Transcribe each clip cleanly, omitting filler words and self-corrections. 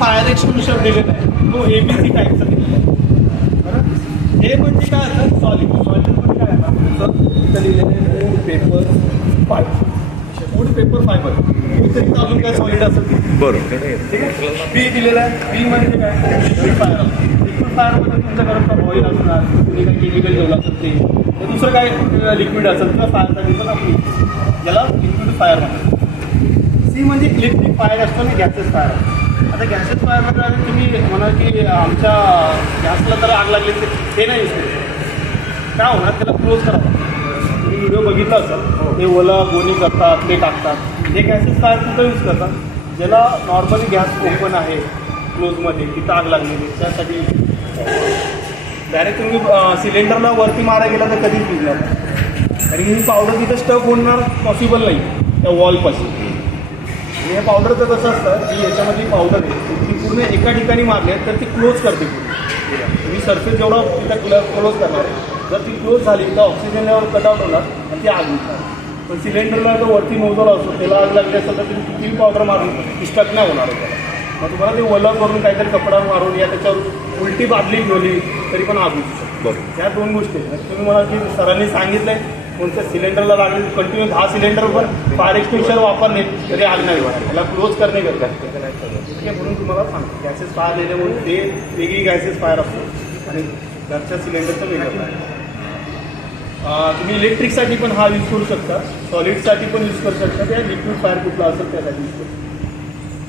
Fire extinguisher दिलेला आहे तो ABC टाईपचा दिलेला आहे. बरं, हे म्हणजे काय असतं सॉलिड. सॉलिडमध्ये काय आहे इथं लिहिलेलं आहे wood paper fibre. Wood paper fibre इथं अजून काय सॉलिड असेल बरोबर. ठीक आहे. बी दिलेलं आहे. बी म्हणजे काय लिक्विड फायर. लिक्विड फायरमध्ये तुमच्याकडे ऑइल असणार, तुम्ही काही केमिकल ठेवलं असेल ते, दुसरं काय लिक्विड असेल किंवा फायरसाठी पण आपण याला लिक्विड फायर म्हणतात. सी म्हणजे इलेक्ट्रिक फायर असतो आणि गॅसेस फायर असतो. आता गॅसेस फायरमध्ये आले तुम्ही म्हणा की आमच्या गॅसला तर आग लागली ते नाही यूज करू. काय होणार त्याला क्लोज करावं. तुम्ही व्हिडिओ बघितला असेल ते ओला गोणी करतात ते टाकतात. हे गॅसेस फायर कुठं यूज करतात ज्याला नॉर्मली गॅस ओपन आहे क्लोजमध्ये तिथं आग लागलेली त्यासाठी. डायरेक्ट तुम्ही सिलेंडरला वरती मारा गेला तर कधीच भिजणार नाही. आणि ही पावडर तिथं स्टक होणार पॉसिबल नाही त्या वॉलपासून. आणि या पावडरचं कसं असतं की याच्यामध्ये पावडर आहे ती पूर्ण एका ठिकाणी मारली आहे तर ती क्लोज करते पूर्ण. तुम्ही सरफेस जेवढा तिथं क्लोज करणार आहे जर ती क्लोज झाली तर ऑक्सिजन लेवल कटआउट होणार आणि ती आग निघणार. पण सिलेंडरला जर वरती नोजल असतो त्याला आग लागली असेल तर तुम्ही किती पावडर मारून ती स्टक नाही होणार आहे त्याला. मग तुम्हाला ते ओलं करून काहीतरी कपडा मारून या त्याच्यावर उलटी बादली ठेवली तरी पण आग होऊ शकते. बरं, या दोन गोष्टी आहेत. तुम्ही मला की सरांनी सांगितलं आहे कोणत्या सिलेंडरला लागले कंटिन्यू 10 सिलेंडर पण फायर एक्सटिंग्विशर वापरणे तरी आग नाही होणार. त्याला क्लोज करणे गरजेचं ठीक आहे. म्हणून तुम्हाला सांगतो गॅसेस फायर लिहिल्यामुळे ते वेगळी गॅसेस फायर असतो आणि घरच्या सिलेंडरचं वेगळं आहे. तुम्ही इलेक्ट्रिकसाठी पण हा यूज करू शकता, सॉलिडसाठी पण यूज करू शकता, त्या लिक्विड फायर कुठला असेल त्यासाठी यूज करू शकता.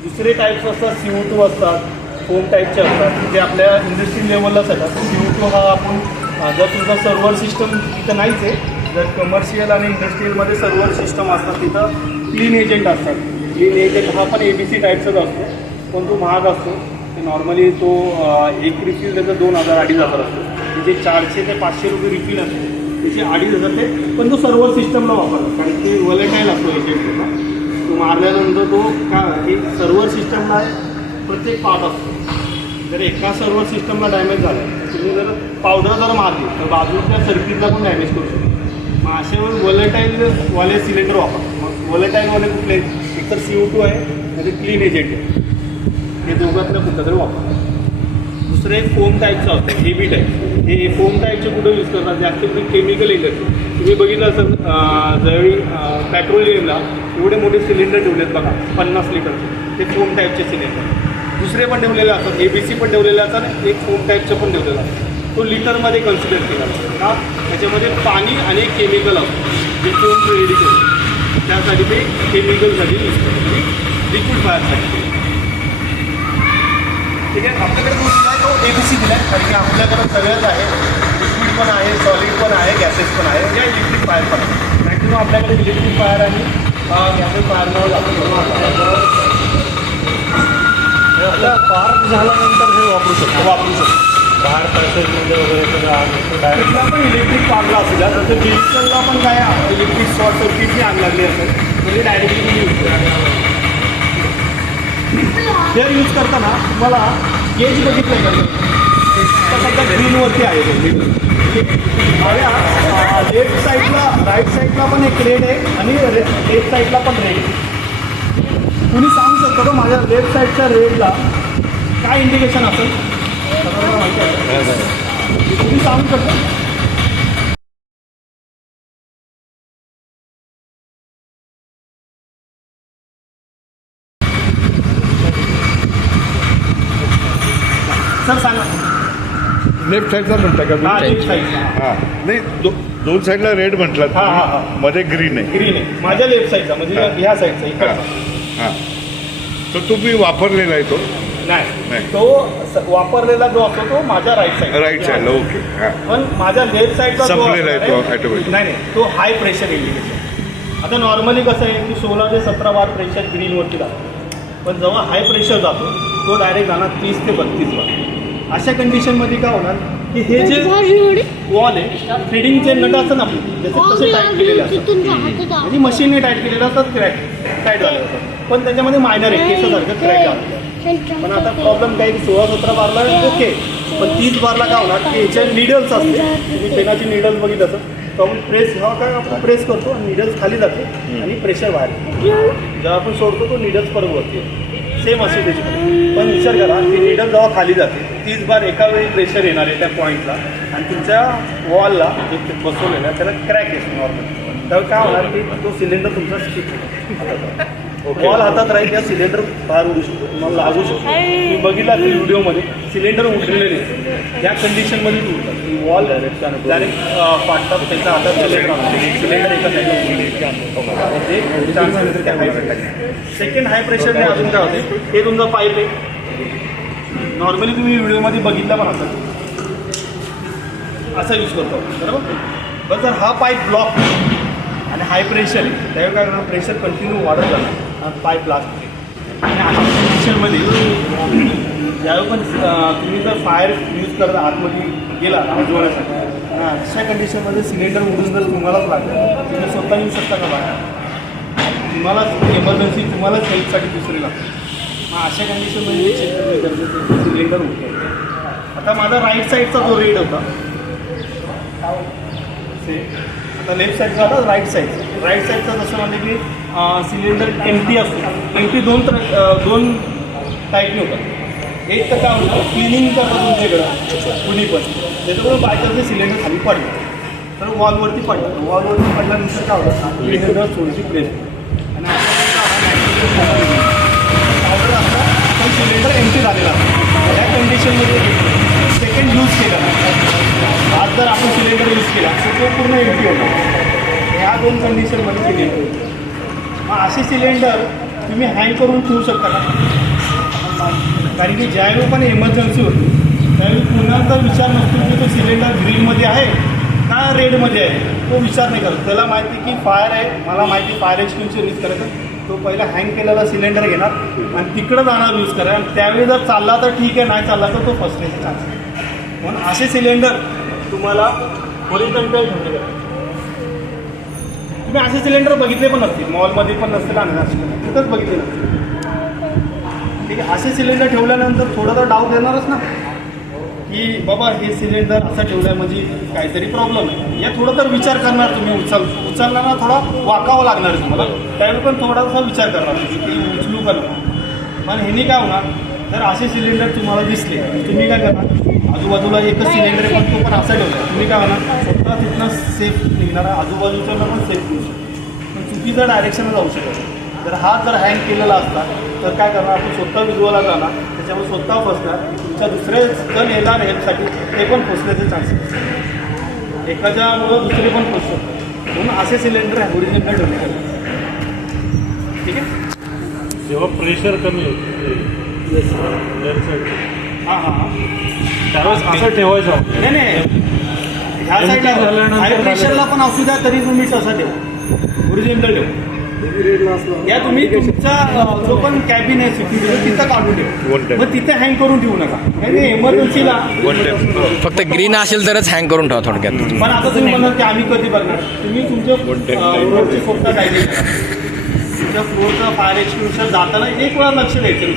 दुसरे टाईप्स असतात CO2 असतात, फोम टाईपचे असतात जे आपल्या इंडस्ट्री लेवललाच येतात. CO2 हा आपण जर तुमचा सर्व्हर सिस्टम तिथं नाहीच आहे, जर कमर्शियल आणि इंडस्ट्रीयलमध्ये सर्व्हर सिस्टम असतात तिथं क्लीन एजंट असतात. क्लीन एजंट हा पण ABC टाईपचाच असतो पण तो महाग असतो. ते नॉर्मली तो एक रिफिल त्याचं 2000-2500 असतो. त्याचे 400 ते 500 रुपये रिफिल असते, त्याचे 2500 ते. पण तो सर्व्हर सिस्टमला वापरतो कारण ते वॉलेटाईल असतो एजंट. तो मारल्यानंतर तो काय एक सर्व्हर सिस्टमला आहे प्रत्येक पार्ट असतो. जर एका सर्व्हर सिस्टमला डॅमेज झालं तुम्ही जर पावडर जर मारली तर बाजूच्या सर्किटला पण डॅमेज करू शकतो. मग अशावर वॉलेटाईलवाले सिलेंडर वापरतात. मग वॉलेटाईलवाले कुठले एकतर CO2 आहे म्हणजे क्लीन एजंट आहे, हे दोघांतलं कुठलं तरी वापरतात. दुसरं एक फोम टाईपचं असतं हेवी टाईप. हे फोम टाईपचे कुठं यूज करतात जास्त केमिकल इंडस्ट्री. तुम्ही बघितलं असेल ज्यावेळी पेट्रोलियमला एवढे मोठे सिलेंडर ठेवलेत बघा 50 लिटरचे, ते फोम टाईपचे सिलेंडर. दुसरे पण ठेवलेले असतात ABC पण ठेवलेले असतात, एक फोम टाईपचं पण ठेवलेलं असतं. तो लिटरमध्ये कन्सिडर केला जातो का त्याच्यामध्ये पाणी आणि केमिकल असतं जे फोम रेडी करतो त्यासाठी ते केमिकलसाठी यूज करतो लिक्विड फायरसाठी. ठीक आहे. आपल्याकडे जो दिला आहे तो ABC दिला आहे कारण की आपल्याकडे सगळंच आहे. लिक्विड पण आहे, सॉलिड पण आहे, गॅसेस पण आहे, म्हणजे इलेक्ट्रिक फायर पण आहे. मॅक्झिमम आपल्याकडे इलेक्ट्रिक फायर आणि गॅसेस फायरमुळे आपला पार्क झाल्यानंतर हे वापरू शकतो. बाहेर पैसेमध्ये वगैरे कुठला पण इलेक्ट्रिक पार्कला असू द्या तर डिजिटलला पण काय इलेक्ट्रिक शॉर्ट सर्किटची आग लागली असेल म्हणजे डायरेक्टली तुम्ही यूज करा. हे यूज करताना तुम्हाला गेज बघितलं का तर सध्या ग्रीनवरती आहे. लेफ्ट साईडला राईट साईडला पण एक रेड आहे आणि लेफ्ट साईडला पण रेड आहे. तुम्ही सांगू शकता का माझ्या लेफ्ट साईडच्या रेडला काय इंडिकेशन असेल माहिती आहे तुम्ही सांगू शकता. सर सांगा. लेफ्ट साईडला म्हणता का? हां लेफ्ट साईडला. हां नाही दोन साईडला रेड म्हटलं. हां मध्ये ग्रीन आहे. ग्रीन आहे माझ्या लेफ्ट साईडचा म्हणजे ह्या साईडचा इकडचा. हां तर तुम्ही वापरलेला आहे तो? नाही तो वापरलेला जो असतो तो माझ्या राईट साईडला. ओके. हां पण माझ्या लेफ्ट साईडचा संपलेला आहे तो ऑटोमॅटिक. नाही तो हाय प्रेशर इंडिकेशन. आता नॉर्मली कसं आहे की 16 ते 17 बार प्रेशर ग्रीनवरती जातो पण जेव्हा हाय प्रेशर जातो तो डायरेक्ट जाणार 30 ते 32 बार. अशा कंडिशनमध्ये काय होणार की हे जे वॉल आहे थ्रेडिंगचे नट असतात ना आपले जसे तसे टाईट केलेले असतात म्हणजे मशीनने टाईट केलेले असतात टाईट झाले असतात पण त्याच्यामध्ये मायनर आहे केसासारखं क्रॅक झालं. पण आता प्रॉब्लेम काय की 16-17 बारला ओके पण 30 बारला काय होणार की याच्या निडल्स असते. तुम्ही पेनाची निडल्स बघितलं असं तो आपण प्रेस हा काय आपण प्रेस करतो आणि निडल्स खाली जाते आणि प्रेशर बाहेर जेव्हा आपण सोडतो तो निडल्स परत वरती सेम असे त्याची पण विचार करा की नीडल जेव्हा खाली जाते 30 बार एका वेळी प्रेशर येणार आहे त्या पॉईंटला आणि तुमच्या वॉलला जो बसवलेला आहे त्याला क्रॅक येतो नॉर्मल. त्यावेळी काय होणार की तो सिलेंडर तुमचा स्टिक होतो. वॉल हातात राहील त्या सिलेंडर बाहेर उडू शकतो, तुम्हाला लागू शकतो. तुम्ही बघितला की व्हिडिओमध्ये सिलेंडर उडलेले नाही या कंडिशनमध्ये उडतात. वॉल डायरेक्ट फाटतात त्याच्या हातात सिलेंडर एका साईडला ते चान्सेस त्या हाय प्रेशर. सेकंड हाय प्रेशरने अजून काय होते हे तुमचा पाईप आहे. नॉर्मली तुम्ही व्हिडिओमध्ये बघितला पण असा यूज करतो बरोबर. पण जर हा पाईप ब्लॉक आणि हाय प्रेशर आहे त्यावेळी काय करणार प्रेशर कंटिन्यू वाढत जाणार पाईप ब्लास्ट होते. आणि अशा कंडिशनमध्ये ज्यावेळी पण तुम्ही जर फायर यूज करता आतमध्ये गेला जोडण्यासाठी अशा कंडिशनमध्ये सिलेंडर उडून जर तुम्हालाच लागलं तुम्ही स्वतः येऊ शकता का बाहेर. तुम्हालाच इमर्जन्सी तुम्हालाच हेल्पसाठी दुसरी लागते. मग अशा कंडिशनमध्ये चेक करणं गरजेचं आहे सिलेंडर उडतं. आता माझा राईट साईडचा जो रेड होता आता लेफ्ट साईडचा आता राईट साईडचा जसं म्हणजे की सिलेंडर एम्प्टी असतो. एम्प्टी दोन टाईपने होतात. एक तर काय होतं क्लिनिंग करतात तुमच्याकडं कुणी पण त्याच्यामुळे बायचान्स सिलेंडर खाली पडलं तर वॉलवरती पडलं. वॉलवरती पडल्यानंतर काय होतं सिलेंडर थोडीशी प्रेस आणि ऑर्डर असता पण सिलेंडर एम्प्टी झालेला असतो. या कंडिशनमध्ये सेकंड यूज केला आज जर आपण सिलेंडर यूज केला तर तो पूर्ण एम्प्टी होता. ह्या दोन कंडिशनमध्ये सिलेंडर मग असे सिलेंडर तुम्ही हँग करून ठेवू शकता का. कारण की ज्यावेळी पण इमर्जन्सी होती त्यावेळी पुन्हा विचार नसतो की तो सिलेंडर ग्रीनमध्ये आहे का रेडमध्ये आहे तो विचार नाही करत. त्याला माहिती की फायर आहे मला माहिती फायर एक्सटिंग्विशर यूज करायचं तो पहिला हँग केलेला सिलेंडर घेणार आणि तिकडं जाणार यूज करा. आणि त्यावेळी जर चालला तर ठीक आहे नाही चालला तर तो फसण्याचे चान्स आहे. म्हणून असे सिलेंडर तुम्हाला हॉरिझॉन्टल ठेवले जातात. तुम्ही असे सिलेंडर बघितले पण नसतील मॉलमध्ये पण नसतील आणि तिथंच बघितले नसतील. ठीक आहे असे सिलेंडर ठेवल्यानंतर थोडं तर डाऊट येणारच ना की बाबा हे सिलेंडर असं ठेवलं आहे म्हणजे काहीतरी प्रॉब्लेम आहे. या थोडं तर विचार करणार तुम्ही उचलताना थोडा वाकावं लागणार आहे तुम्हाला. त्यावेळी पण थोडासा विचार करणार की उचलू का नको. पण ह्यानी काय होणार जर असे सिलेंडर तुम्हाला दिसले तुम्ही काय करणार आजूबाजूला एकच सिलेंडर आहे पण तो पण असा ठेवला तुम्ही काय होणार स्वतः तिथनं सेफ निघणार आजूबाजूच्या पण सेफ होऊ शकतो. पण चुकीचा डायरेक्शनला जाऊ शकतो. जर हा जर हँग केलेला असता तर काय करणार आपण स्वतः विजवाला जाणार त्याच्यामुळे स्वतः फसणार तुमच्या दुसरे जण येणार हेल्पसाठी ते पण फसण्याचे चान्सेस एखाद्यामुळं दुसरे पण फसू शकतात. म्हणून असे सिलेंडर ओरिजिनल ठेवले ठीक आहे. जेव्हा प्रेशर कमी होतं हां हां त्यावेळेस असं ठेवायचं नाही ह्या साईडला हाय प्रेशरला पण असू द्या तरी तुम्ही तसा ठेवा ओरिजिनल ठेवा. या तुम्ही तुमचा जो पण कॅबिन आहे सिक्युरिटी तिथं काढून ठेवा. मग तिथे हँग करून ठेवू नका कारण इमर्जन्सीला फक्त ग्रीन असेल तरच हँग करून ठेवा थोडक्यात. पण आता तुम्ही म्हणाल की आम्ही कधी बघणार तुम्ही तुमच्या रोडची स्वतः डायरेक्ट तुमच्या फ्लोअरचा फायर एक्सटिंग्विशर जाताना एक वेळा लक्ष द्यायचं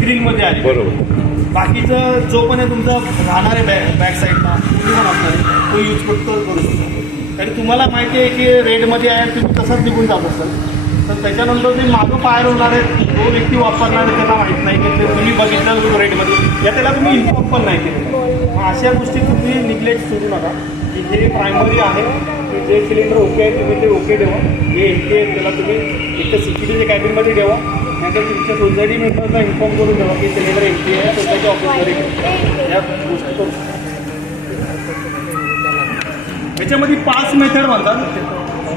ग्रीनमध्ये आहे बरोबर. बाकीचं जो पण आहे तुमचा राहणार आहे बॅक साईडला तुम्ही पण असणार आहे तो यूज करू शकतो. कारण तुम्हाला माहिती आहे की रेडमध्ये आहे तुम्ही तसंच निघून जात असाल तर त्याच्यानंतर ते मागं फायर होणार आहे जो व्यक्ती वापरणार आहे त्याला माहीत नाही की ते तुम्ही बघितलं रेडमध्ये या त्याला तुम्ही इन्फॉर्म पण नाही केलं. मग अशा गोष्टी तुम्ही निग्लेक्ट सोडू नका की जे प्रायमरी आहे की जे सिलेंडर ओके आहे तुम्ही ते ओके ठेवा. जे एमटी आहे त्याला तुम्ही एक तर सिक्युरिटीच्या कॅबिनमध्ये ठेवा नाहीतर तुमच्या सोसायटी मेंबरला इन्फॉर्म करून ठेवा की सिलेंडर एमटी आहे सोसायटी ऑफिसमध्ये ठेवा. या गोष्टी करू शकता. याच्यामध्ये 5 मेथड म्हणतात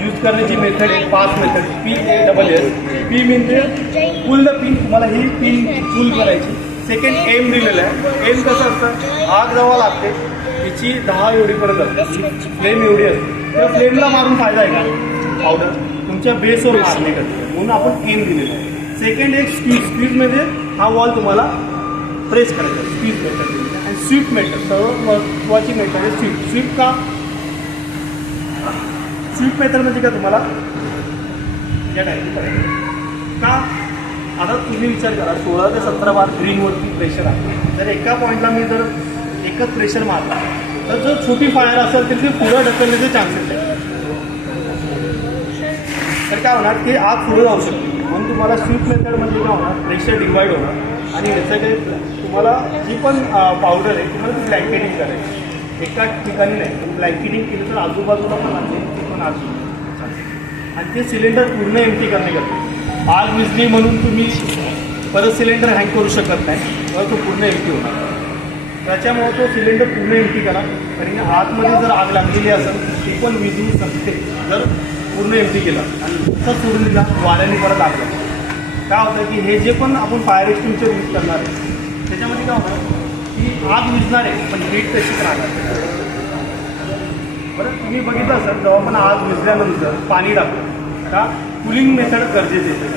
यूज करण्याची मेथड आहे 5 मेथड PASS. पी म्हणजे पुल द पिन तुम्हाला ही पिन पुल करायची. सेकंड एम दिलेलं आहे. एम कसं असतं आग जेव्हा लागते तिची 10 एवढीपर्यंत असते फ्लेम एवढी असते त्या फ्लेमला मारून फायदा आहे का पावडर तुमच्या बेसवर मारणे करते म्हणून आपण एम दिलेलं आहे. सेकंड एक स्क्वीज म्हणजे हा वॉल तुम्हाला प्रेस करायचा स्क्वीज मेथड. आणि स्वीप मेथड सर्वात महत्त्वाची मेथड आहे स्वीप का स्वीप मेथड म्हणजे का तुम्हाला या टाईपची करायचं का. आता तुम्ही विचार करा 16 ते 17 बार ग्रीनवरती प्रेशर आहे. जर एका पॉईंटला मी जर एकच प्रेशर मारला तर जर छोटी फायर असेल तर ते पुढं ढकलण्याचे चान्सेस आहेत. तर काय होणार की आग पुढे जाऊ शकते. म्हणून तुम्हाला स्वीप मेथड म्हणजे काय होणार प्रेशर डिवाईड होणार आणि याचं काही तुम्हाला जी पण पावडर आहे तुम्हाला ती ब्लँकेटिंग करायची एका ठिकाणी नाही पण ब्लँकेटिंग केलं तर आजूबाजूला पण आणते ते पण आणि ते सिलेंडर पूर्ण एम्प्टी करणे करते आग विजली म्हणून तुम्ही परत सिलेंडर हँग करू शकत नाही तर तो पूर्ण एम्प्टी होणार त्याच्यामुळे तो सिलेंडर पूर्ण एम्प्टी करा आणि आतमध्ये जर आग लागलेली असेल ती पण विजू शकते जर पूर्ण एम्प्टी केला आणि तसं सोडून दिला वाऱ्याने परत आग लागते काय होतं की हे जे पण आपण फायर एक्सटिंग्विशर यूज करणार आहे त्याच्यामध्ये काय होतं की आग विजणार आहे पण हीट तशीच राहणार बरं तुम्ही बघितलं असेल जेव्हा पण आग विजल्यानंतर पाणी टाकतं का कुलिंग मेथड गरजेचे आहे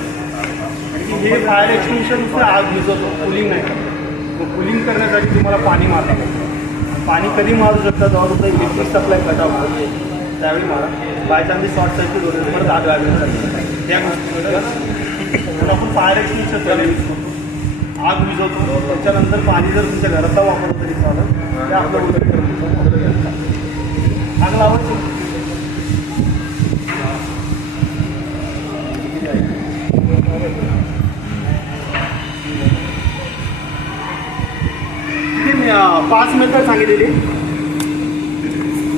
आणि हे फायर एक्सटिंग्विशर नुसतं आग विजवतो कुलिंग नाही करत मग कुलिंग करण्यासाठी तुम्हाला पाणी मारलं पाहिजे पाणी कधी मारू शकता जेव्हा तुमचं इलेक्ट्रिक सप्लाय कट ऑफ त्यावेळी मारा बाय चान्स शॉर्ट सर्किट होते परत आग लागण्यासाठी त्या गोष्टीमध्ये आपण फायर एक्सटिंग्विशर त्याला यूज करतो आग विजवतो त्याच्यानंतर पाणी जर तुमच्या घराचा वापर तरी चालेल ते आपलं उलट आग लावायची मी 5 मेथड सांगितलेली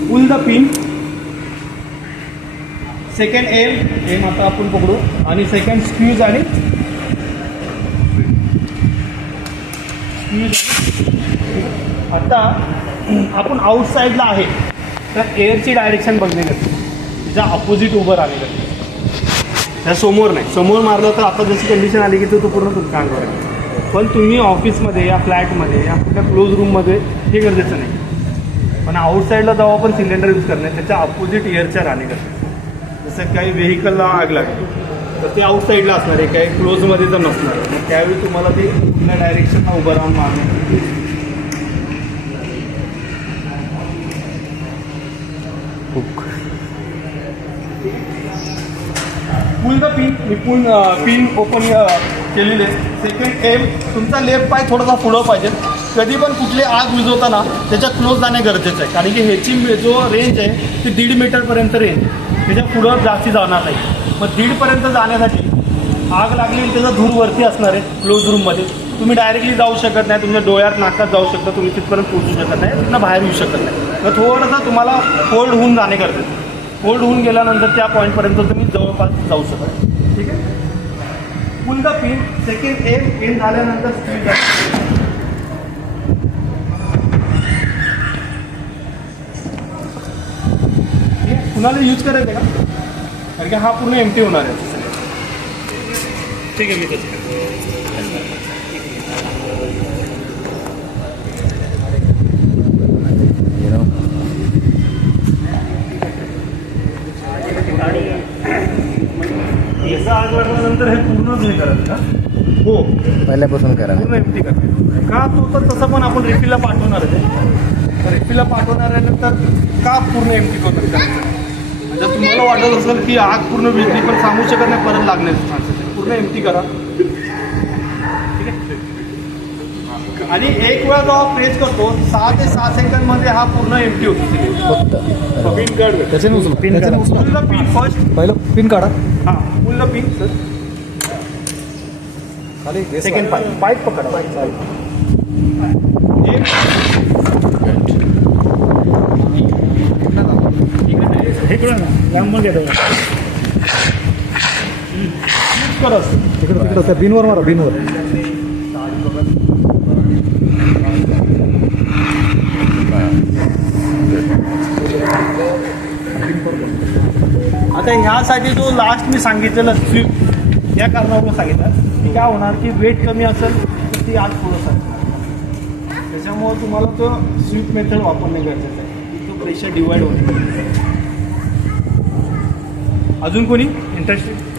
pull the pin second aim आता आपण पकडू आणि सेकंड स्क्यूज आणि आता आपण आउटसाईडला आहे तर एअरची डायरेक्शन बघणे गरजेचं त्याच्या अपोजिट उभं राहणे गरजेचं त्या समोर नाही समोर मारलं तर आता जशी कंडिशन आली की तो पूर्ण तुमच्या अंगावर आहे पण तुम्ही ऑफिसमध्ये या फ्लॅटमध्ये या कुठल्या क्लोज रूममध्ये हे गरजेचं नाही पण आउटसाईडला जेव्हा आपण सिलेंडर यूज करणे त्याच्या अपोजिट एअरच्या राहणे गरजेचं जसं काही व्हेकलला आग लागली तर ते आउटसाईडला असणार आहे काही क्लोजमध्ये तर नसणार आहे मग त्यावेळी तुम्हाला ते कुठल्या डायरेक्शनला उभं राहून मारणे पुल द पिन मी पिन ओपन केलेले सेकंड एम तुमचा लेफ्ट पाय थोडासा पुढं पाहिजे कधी पण कुठली आग विझवताना त्याच्या क्लोज जाणे गरजेचं आहे कारण की ह्याची जो रेंज आहे ती 1.5 मीटरपर्यंत रेंज त्याच्या पुढं जास्ती जाणार नाही मग 1.5पर्यंत जाण्यासाठी आग लागली त्याचा धूर वरती असणार आहे क्लोज रूममध्ये तुम्ही डायरेक्टली जाऊ शकत नाही तुमच्या डोळ्यात नाकात जाऊ शकता तुम्ही तिथपर्यंत पोहोचू शकत नाही तिथनं बाहेर येऊ शकत नाही मग थोडंसं तुम्हाला फोल्ड होऊन जाणे गरजेचं फोल्ड होऊन गेल्यानंतर त्या पॉईंटपर्यंत तुम्ही जवळपास जाऊ शकता ठीक आहे pull the pin second aim झाल्यानंतर स्पीड कुणाला यूज करायचं का कारण की हा पूर्ण एम्प्टी होणार आहे ठीक आहे मी त्याचं याचा आग लागल्यानंतर हे पूर्णच नाही करायचं का हो पहिल्यापासून करा पूर्ण एम्प्टी करायचं का तो तर तसं पण आपण रिफिलला पाठवणार आहे रिफिलला पाठवणार आहे नंतर का पूर्ण एम्प्टी करून करायचं जर तुम्हाला वाटत असेल की आग पूर्ण विजली पण सांगू शकत नाही परत लागण्याचं चान्सेस आहे पूर्ण एम्प्टी करा ठीक आहे आणि एक वेळा जेव्हा प्रेस करतो 6 ते 6 सेकंदमध्ये हा पूर्ण एम्प्टी होतो पिन काढ त्याच्याने उचलू पिन काढा पिन फर्स्ट पहिलं पिन काढा हां फुल पिन सर खाली सेकंड पाईप पकडा इकडं ना लांबमध्ये करस तिकडं त्या बिनवर मारा बिनवर आता ह्यासाठी जो लास्ट मी सांगितलेलं स्वीप या कारणावरून सांगितलं की काय होणार की वेट कमी असेल तर ती आग पुढं सांगणार त्याच्यामुळं तुम्हाला तो स्वीप मेथड वापरणे गरजेचं आहे तो प्रेशर डिवाइड होतो अजून कोणी इंटरेस्टेड